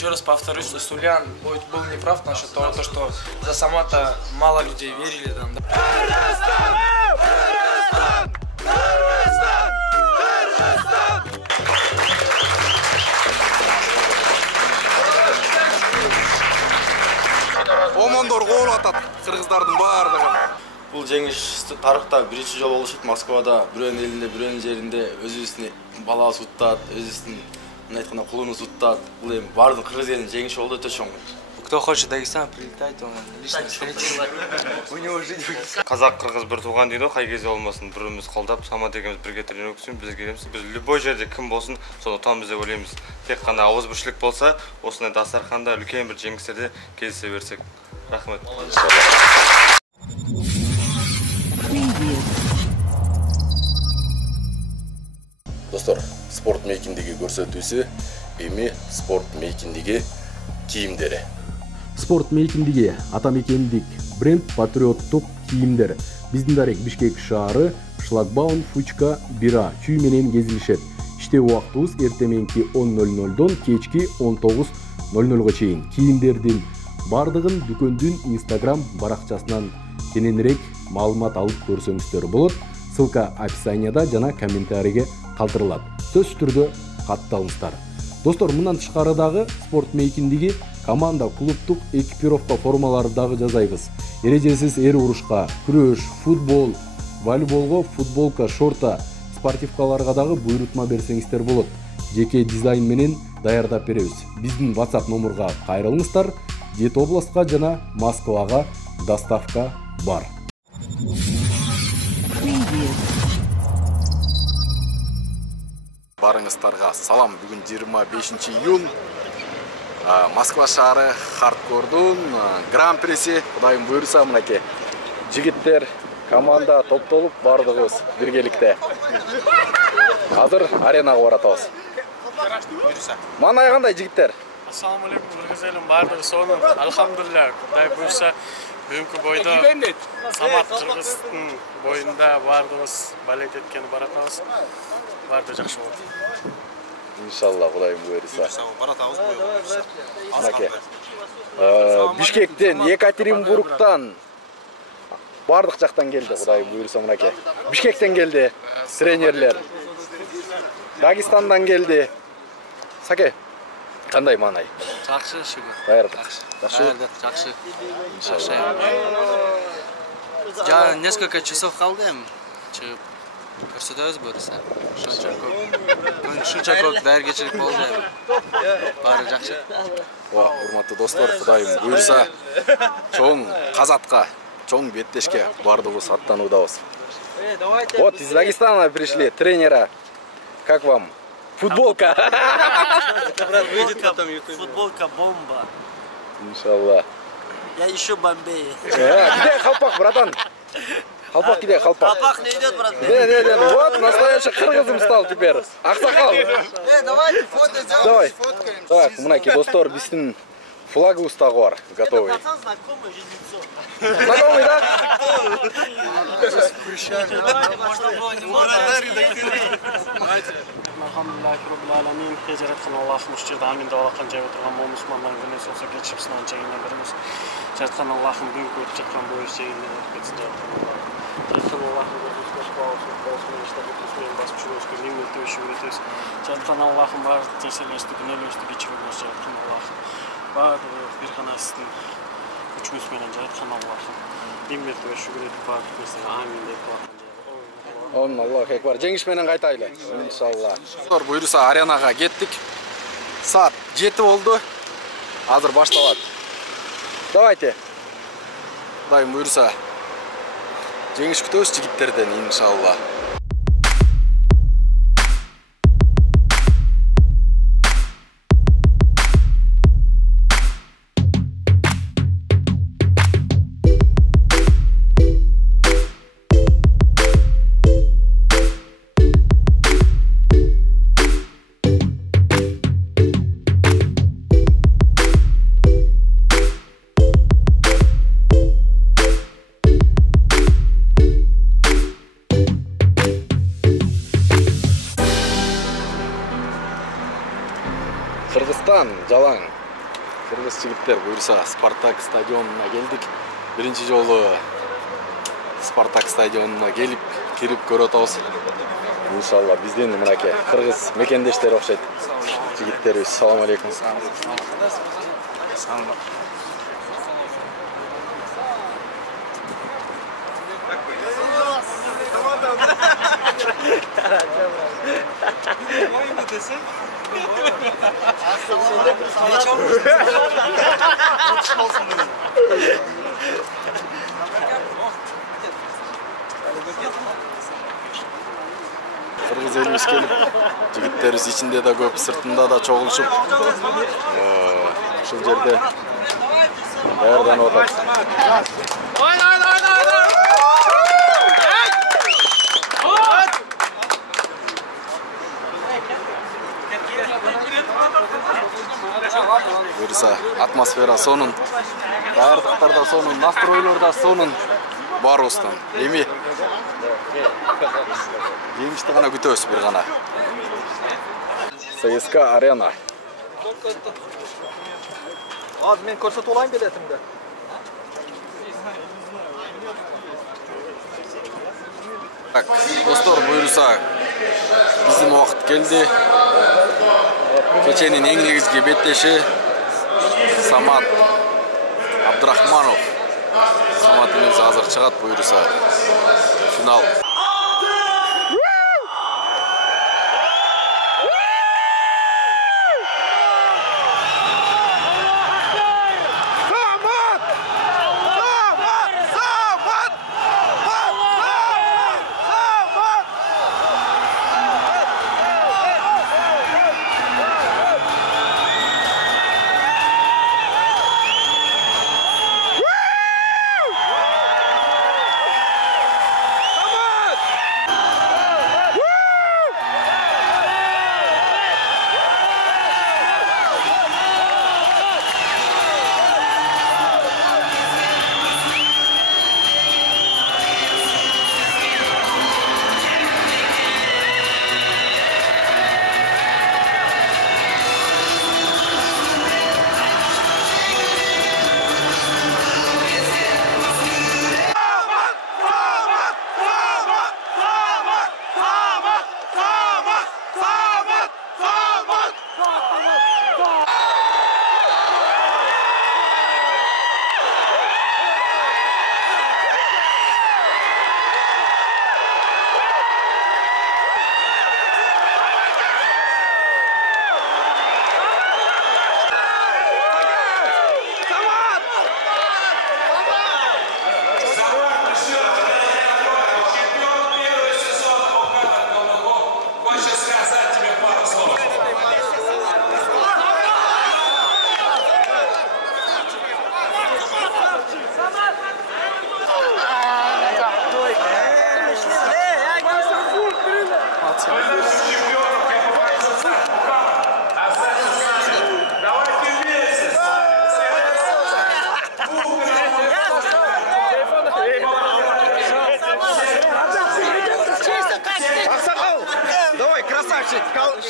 еще раз повторюсь, что Сулян был неправ насчет того, что за Самата мало людей верили там. Омондор қол атат, қырғыздардың бардығы. Бұл жеңіс тарихта бірінші жол болушыт Москвада, біреуінің елінде, біреуінің жерінде өзіміздің баласы ұттады, өзіміздің айтқанда құлыны ұттады. Бұл енді бардың қырғыз елінің жеңіс жолы өте чоң. Кто хочет в Дагестан, прилетайте, он лично встретит. У него жить будет. Қазақ қырғыз бір туған дейді, қай кезде болмасын біріміз қолдап, Самат екеуміз бірге тренировкасын біз келеміз. Біз любой жерде кім болсын, соны ұтамыз деп ойлаймыз. Тек қана ауызбіршілік болса, осындай дастарханда үлкен бір жеңістерде кездесе берсек. Рахмет. Достар, спорт мейкиндиги көрсөтүүсү эми спорт мейкиндиги кийимдери. Спорт мейкиндиги атамекендик бренд патриоттук кийимдер. Биздин дарек Бишкек шаары шлагбаун Фучка бира чүй менен кезилишет. Иштөө убактыбыз эртеменки 10:00дон кечки 19:00га чейин. Кийимдердин бардыгын дүкөндүн Instagram баракчасынан кененирээк маалымат алып көрсөңүздөр болот. Ссылка описанияда жана комментарийге калтырылат. Сөз түрдө катталыңыздар. Достор, мындан тышкарыдагы спорт мейкиндиги команда клубтук экипировка формалары дагы жасайбыз. Эрежесиз эр урушка, күрөш, футбол, волейболго футболка, шорта, спортивкаларга дагы буйрутма берсеңиздер болот. Жеке дизайн менен даярдап беребиз. Биздин WhatsApp номерга кайрылыңыздар. Жет областка жана Москвага доставка бар. Барыңыздарга салам. Бүгүн 25 июнь. Москва шаары хардкордун гран-приси. Кудайым буйрса, мынакей жигиттер команда топтолуп бардыгыбыз биргеликте. Азыр аренага баратабыз. Мана кандай жигиттер? Ассаламу алейкум, кыргыз элим бардыгы сонун. Алхамдулилlah. Кудай буйрса, бүгүнкү бойдо Самат кыргыздын боюнда бардыгыбыз балет эткени баратабыз. Барды жакшы болот. Иншалла, Кудайым буйрса. Баратабыз Бишкектен, Екатеринбургтан бардык жактан келди, Кудайым буйрса, мынакей. Бишкектен келди тренерлер. Дагестандан келди. Саке, кандай маанай? Жакшы, шүгүр. Даярдык. Жакшы. Я несколько часов калдым. Чыгып көрсөтөбүз буюрса. Шунча көп дарыгечилик болду. Баары жакшы. Урматтуу достор, Кудайым буйрса, чоң казатка, чоң беттешке бардыгыбыз аттануудабыз. Вот из Дагестана пришли тренера. Как вам? Футболка. Футболка бомба. Иншалла. Я еще бомбей. Где колпак, братан? Колпак где, колпак? Колпак не идет, брат. Не, вот настоящий кыргызым стал теперь. Аксакал. Давайте фото сделаем. Давай. Так, мынакей достор, биздин флагыбыз дагы бар, готовый. Пацан знакомый, же лицо. Знакомый, да? Можно было немного. Alhamdulillahi Rabbil Alamin. Жараткан Аллахым үш жерде амин деп алакан жай отурган момусмандардын күнөөсү болсо кечипсин анчагенен беребиз. Жараткан Аллахым бүгүнкү өтүп жаткан бою чегине кетсин деп. Жараткан Аллахым басып жүрөбүзгө миңмилтип өтөбүз. Жараткан Аллахым баардык нерселерибизди күнөөлөрүбүздү кечирүүбүз жараткан Аллахым. Баардыгы бир гана сиздин күчүңүз менен жараткан Аллахым. Миңмилтип өтүп баардык нерсеге амин деп алакан. Аллаху акбар. Жеңиш менен кайтайлы. Иншалла. Достор, буйрса аренага кеттик. Саат 7 болду. Азыр башталат. Давайте. Кудайым буйрса, жеңиш күтөбүз жигиттерден, иншалла. Кыргызстан жалаң Кыргыз жигиттер буюрса Спартак стадионуна келдик. Биринчи жолу Спартак стадионуна келип, кирип көрүп атабыз. Иншалла биздин мынакей кыргыз мекендештер окшойт. Жигиттерибиз, салам алейкум. Кыргыз элибиз келип, жигиттерибиз ичинде да көп, сыртында да чогулушуп, ушул жерде даярданып атат. Буюрса атмосфера сонун, даярдыктар да сонун, настройлор да сонун барыбыздан. Эми жеңишти гана күтөбүз бир гана. ЦСКА арена. Az men ko'rsatib olayım biletimde. Так, достор, буюрса биздин убакыт келди. Кеченин эң негизги беттеши Самат Абдурахманов. Самат эмес азыр чыгат буюрса. Финал.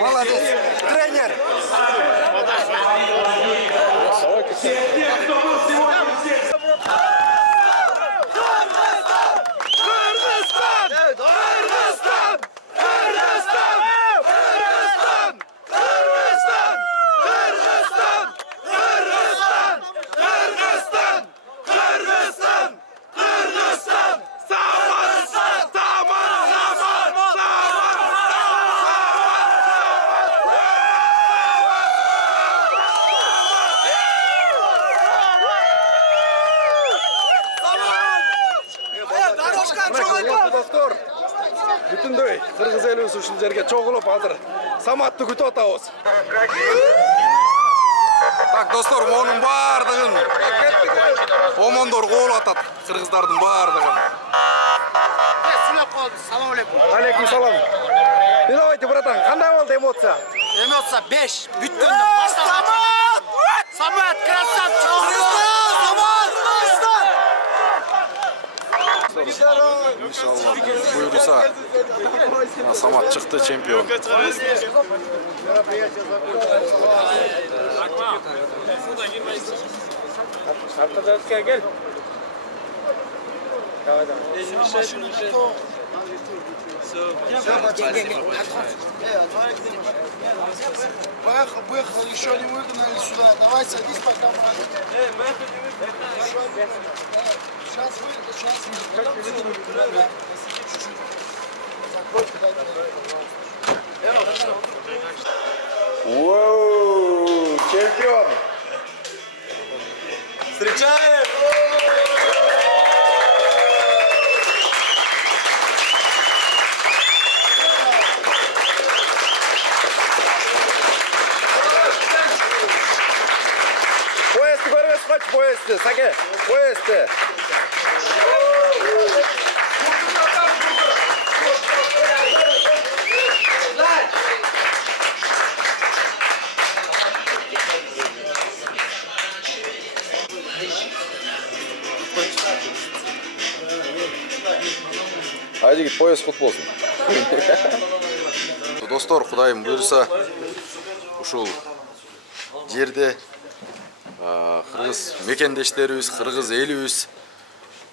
Молодец. Тренер. Достор, бүтүндөй кыргыз элибиз ушул жерге чогулуп азыр Саматты күтүп атабыз. Так, достор, монун баардыгын омондор куулуп атат, кыргыздардын баардыгын. Силап калды. Салам алейкум. Алейкум салам. Не давайте, братан, кандай болду эмоция? Эмоция 5. Бүткөндөн башталган. Самат красавчик. İnşallah buyurursa Samat çıktı çempiyon. Поехал, еще не выгнали сюда. Давай садись пока, брат. Сейчас выйдет, сейчас выйдет. Воу, чемпион! Встречаем! Поезд, görmez kaç poezdi, Sage, poezdi. Haydi git poyez kutlu olsun. Dostlar, Kudayım buyursa ушул жерде кыргыз мекендештерибиз, кыргыз элибиз,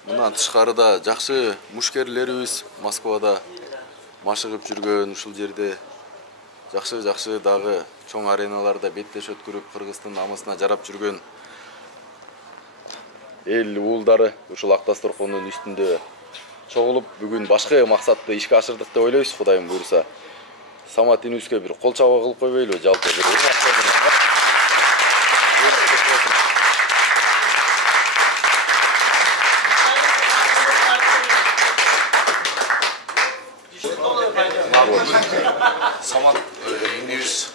мындан тышкарыда жакшы мушкерлерибиз Москвада машыгып жүргөн, ушул жерде жакшы дагы чоң ареналарда беттеш өткөрүп Кыргыздын намысына жарап жүргөн эл уулдары ушул ак дасторкондун үстүндө чогулуп бүгүн башка максатты ишке ашырдык деп ойлойбуз. Кудайым буйруса Самат инибизге бир кол чаба кылып койбойлубу, жалпы бир Самат инибиз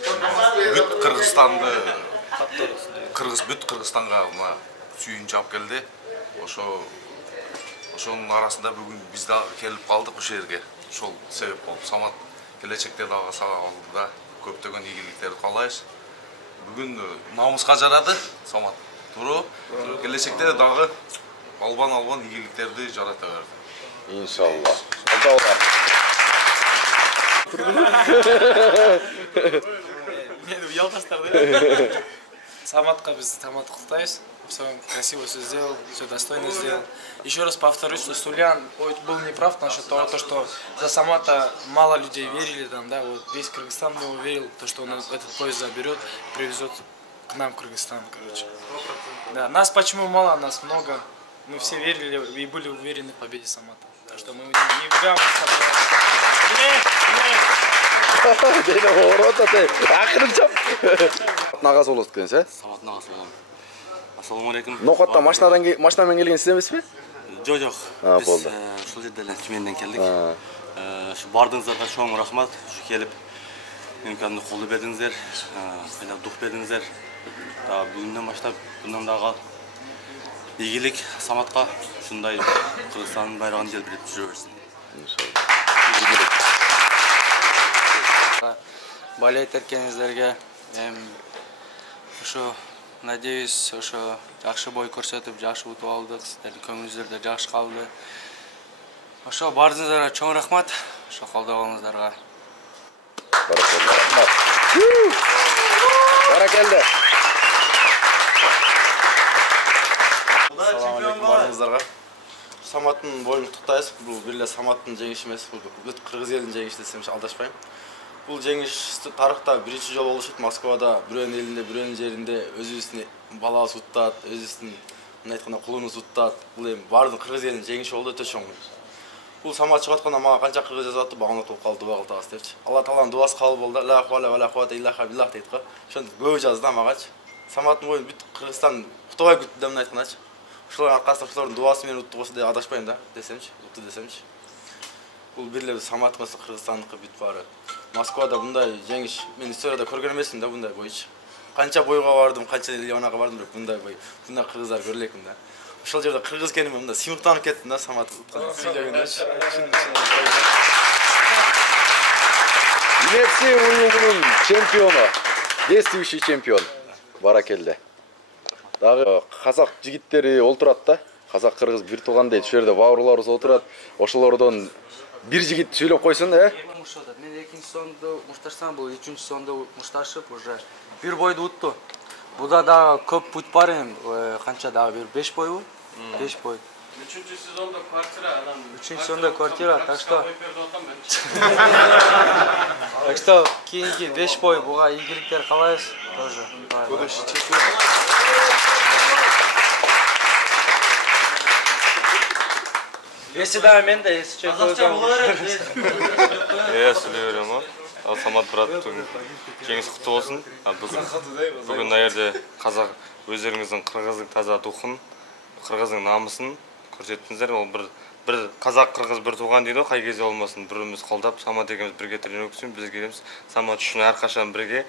бүт Кыргызстанды, бүт Кыргызстанга сүйүнчү алып келди. Ошонун арасында бүгүн биз дагы келип калдык ушул жерге. Ошол себеп болуп Самат келечекте дагы сага алдыда көптөгөн ийгиликтерди каалайбыз. Бүгүн намыска жарады Самат. Туура, келечекте дагы албан ийгиликтерди жарата берди. иншалла. Мени уялташтырды. Саматка биз Самат куттайбыз. Все красиво все сделал, все достойно сделал. Еще раз повторюсь, что Сулян был неправ насчет того, что за Самата мало людей верили, там, да, вот весь Кыргызстан в него верил, то, что он этот поезд заберет, привезет к нам в Кыргызстан, короче. Да, нас почему мало, нас много. Мы все верили и были уверены в победе Самата. Так что мы не вгам Deydi orada te. Akırın çap. Nagaz olur etkeniz, Самат нагасы болом. Ассаламу алейкум. Нокотта машинамен келген сиз эмеспи? Жок. Болду. Biz ушул жерде эле Тюменден келдик. Ушу бардыгыңыздарга чоң рахмат. Ушу келип имканды колдоп бердиңиздер, кайда дух бердиңиздер. Бүгүндөн баштап bundan дагы ийгилик Саматка ушундай Кыргызстандын байрагын желбиретип жүрө берсин. Болеть эркениздерге ошо надеюсь ошо жакшы бой көрсөтүп жакшы утуп алдык, сиздердин көңүлүңүздөрдө жакшы калды. Ошо баарыңыздарга чоң рахмат, ошо колдогонуңуздарга. Баракелде. Assalamu alaikum баарыңыздарга. Саматтын боюн куттуктайбыз. Бул бир эле Саматтын жеңиши эмес, бул бүт кыргыз элинин жеңиши десем алдашпайм. Бул жеңиш тарыхта биринчи жолу болушат Москвада, бирөөнүн элинде, бирөөнүн жеринде өзүбүздүн балабыз уттат, өзүбүздүн мына айтканда кулубуз уттат. Бул эми бардын кыргыз элинин жеңиши болду, өтө чоң. Бул Самат чыгып атканда мага канча кыргыз жазып атты, багына толуп калды, дуба кылтабыз депчи. Алла тааланын дубасы кабыл болду. Ла хавла ва ла куввата илля билlah дейт го. Ошондо көп жазды магачы. Саматтын боюн бүт Кыргызстан кутубай күттү деп айтканачы. Ошолордун аркасында ошолордун дубасы менен уттук болсо деп адашпайм да, десемчи, утту десемчи. Бул бир эле Самат эмес, Кыргызстандыкы бүт баары. Москвада мындай жеңиш мен историяда көргөн эмесмин да, мындай бойчу. Канча бойго бардым, канча Ливанага бардым, бирок мындай бой, мындай кыргыздар көрө элекмин да. Ошол жерде кыргыз экениме мындай сыймыктанып кеттим да, Самат сүйлөгөндө. UFC уюмунун чемпиону, действующий чемпион. Баракелде. Дагы казак жигиттери олтурат да. казак кыргыз бир тууган дейт. Ошол жерде бауырларыбыз отурат. Ошолордон бир жигит сүйлөп койсун, Мен экинчи сонду мушташсам, бул үчүнчү сонду мушташып уже бир бойду утту. Буда дагы көп путь бар эми, канча дагы бир 5 бойбу? 5 бой. Üçüncü sezonda kvartira adam. Üçüncü sezonda kvartira, так что кийинки 5 бой буга ийгиликтер каалайбыз тоже. Если да, мен да, если что, Сөйлей берем го. Ал Самат брат жеңіс құтты болсын. Бүгін мына жерде қазақ өздеріңіздің қырғыздың таза духын, қырғыздың намысын көрсеттіңіздер. Ол бір қазақ қырғыз бір туған дейді, қай кезде болмасын біріміз қолдап, Самат екеуміз бірге тренировкасын біз келеміз. Самат үшін әрқашан бірге.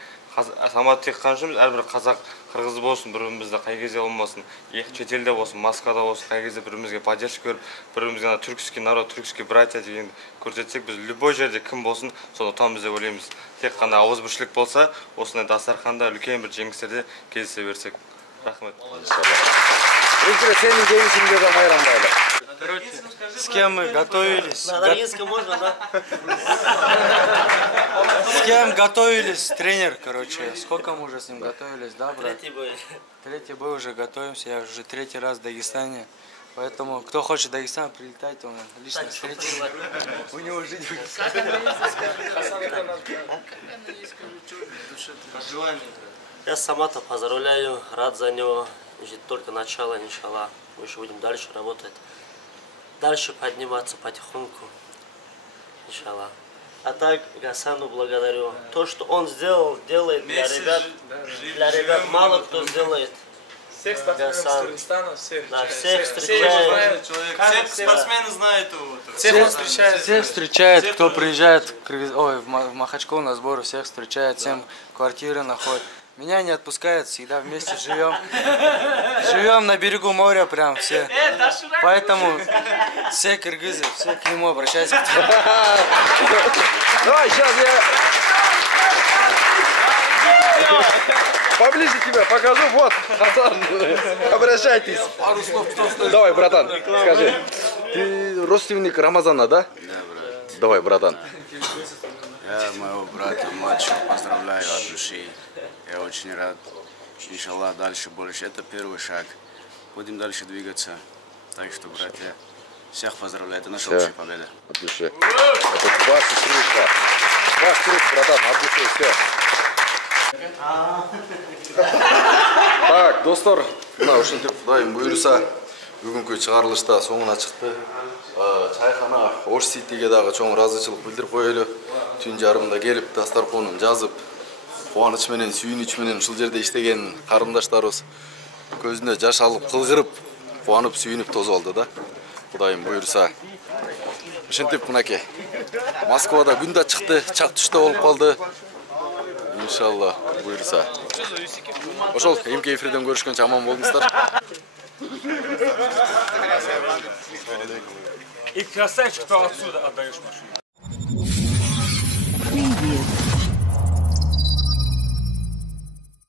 Самат тек қана үшін әрбір қазақ қырғыз болсын, бірімізді қай кезде болмасын, шетелде болсын, Москвада болсын, қай кезде бірімізге поддержка көріп, бірімізге түркский народ, түркский братья деген көрсетсек, біз любой жерде кім болсын, соны ұтамыз деп ойлаймыз. Тек қана ауызбіршілік болса, осындай дастарханда үлкен бір жеңістерде кездесе берсек. Рахмет. Сенің жеңісіңде де майрандайды. С кем мы готовились? На аргентском можно, да? С кем готовились? Тренер, короче. Сколько мы уже с ним готовились, да, брат? Третий бой. Третий бой уже готовимся. Я уже 3-й раз в Дагестане. Поэтому, кто хочет в Дагестан, прилетайте, он лично встретит. У него жить будет. Я Самата поздравляю, рад за него. Значит, только начало, иншаллах. Мы еще будем дальше работать. Дальше подниматься потихоньку. Иншаллах. А так Гасану благодарю. То, что он сделал, делает для ребят. Для ребят мало кто сделает. Всех спортсменов Туркестана, всех встречает. Всех спортсмены знают его. Всех встречает, кто приезжает в Махачкалу на сбор, всех встречает, всем квартиры находит. Меня не отпускает, всегда вместе живем. Живем на берегу моря прям все. Поэтому все кыргызы, все к нему обращаются. Давай, сейчас я поближе тебя покажу. Вот, Хасан, обращайтесь. Пару слов, Давай, братан, скажи. Ты родственник Рамазана, да? Да, брат. Давай, братан. Я моего брата младшего поздравляю от души. Я очень рад. Иншаллах, дальше больше. Это первый шаг. Будем дальше двигаться. Так что, братья, всех поздравляю. Это наша общая победа. От души. Это ваши труд, ваш труд, братан, от души, все. Так, достар, мына ушинтип Кудайым буйруса бүгүнкү чыгарылышта соңуна чыкты. Чайхана Ош Ситиге дагы чоң ыраазычылык билдирип коелу. Түн жарымда келип дастарконун жазып, кубаныч менен, сүйүнүч менен ушул жерде иштеген карындаштарыбыз көзүнө жаш алып, кылгырып, кубанып, сүйүнүп тосуп алды да. Кудайым буйруса. Ушинтип мынакей. Москвада күн да чыкты, чак түштө болуп калды. Иншалла буйруса. Ошол эмки эфирден көрүшкөнчө аман болуңуздар. И красавчик, кто отсюда отдаешь машину.